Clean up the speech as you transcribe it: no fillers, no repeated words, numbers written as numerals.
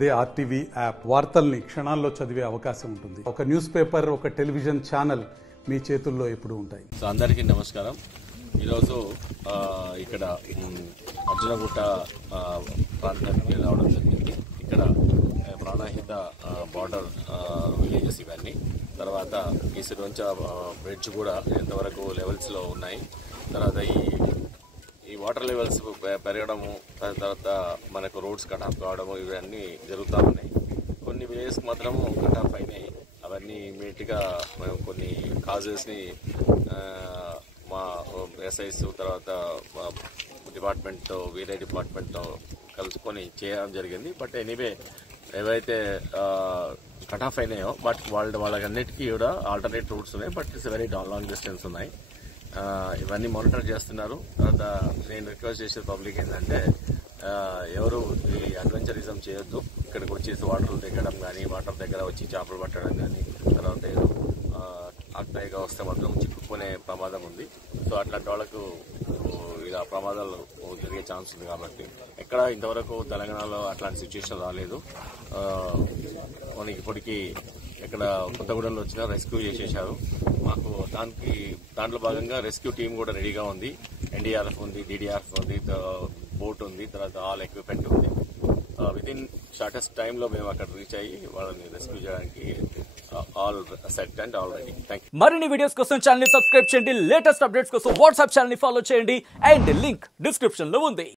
అదే RTV app వార్తల్ని క్షణాల్లో చదివే అవకాశం ఉంటుంది. ఒక న్యూస్ పేపర్, ఒక టెలివిజన్ ఛానల్ మీ చేతుల్లో ఎప్పుడు ఉంటాయి. సో అందరికీ నమస్కారం. ఈరోజు ఇక్కడ అర్జునగుట్ట ప్రాంతానికి రావడం జరిగింది. ఇక్కడ ప్రాణహిత బార్డర్ విలేజెస్ ఇవన్నీ, తర్వాత ఈ సిరువంచ బ్రిడ్జ్ కూడా ఎంతవరకు లెవెల్స్లో ఉన్నాయి. తర్వాత ఈ వాటర్ లెవెల్స్ పెరగడము, తర్వాత మనకు రోడ్స్ కట్ ఆఫ్ కావడము ఇవన్నీ జరుగుతూ ఉన్నాయి. కొన్ని విలేజెస్ మాత్రము కట్ ఆఫ్ అయినాయి. అవన్నీ ఇమీడియట్గా మేము కొన్ని కాజెస్ని మా ఎస్ఐస్ తర్వాత డిపార్ట్మెంట్తో వేరే డిపార్ట్మెంట్తో కలుసుకొని చేయడం జరిగింది. బట్ ఎనీవే ఏవైతే కట్ ఆఫ్ అయినాయో బట్ వాళ్ళకన్నిటికీ కూడా ఆల్టర్నేట్ రూట్స్ ఉన్నాయి. But it's very long distance ఉన్నాయి. ఇవన్నీ మానిటర్ చేస్తున్నారు. తర్వాత నేను రిక్వెస్ట్ చేసే పబ్లిక్ ఏంటంటే ఎవరు ఈ అడ్వెంచరిజం చేయొద్దు. ఇక్కడికి వచ్చేసి వాటర్ దిగడం కానీ, వాటర్ దగ్గర వచ్చి చేపలు పట్టడం కానీ, తర్వాత ఏదో ఆగ్నేయగా వస్తే మాత్రం చిక్కుకునే ప్రమాదం ఉంది. సో అట్లాంటి వాళ్ళకు ఇలా ప్రమాదాలు జరిగే ఛాన్స్ ఉంది. కాబట్టి ఎక్కడ ఇంతవరకు తెలంగాణలో అట్లాంటి సిచ్యువేషన్ రాలేదు. మనకి ఇప్పటికీ ఇక్కడ కొత్తగూడెంలో వచ్చిన రెస్క్యూ చేసేశారు. మాకు దాంట్లో భాగంగా రెస్క్యూ టీం కూడా రెడీగా ఉంది. ఎన్డీఆర్ఎఫ్ ఉంది, డీడీఆర్ఎఫ్ ఉంది, బోట్ ఉంది, తర్వాత ఆల్ ఎక్విప్మెంట్ ఉంది. విత్ ఇన్ షార్టెస్ట్ టైంలో మేము అక్కడ రీచ్ అయ్యి వాళ్ళని రెస్క్యూ చేయడానికి all set and all ready. Thank you. మరిన్ని వీడియోస్ కోసం ఛానల్ ని సబ్స్క్రైబ్ చేయండి. లేటెస్ట్ అప్డేట్స్ కోసం వాట్సాప్ ఛానల్ ని ఫాలో చేయండి. అండ్ లింక్ డిస్క్రిప్షన్ లో ఉంది.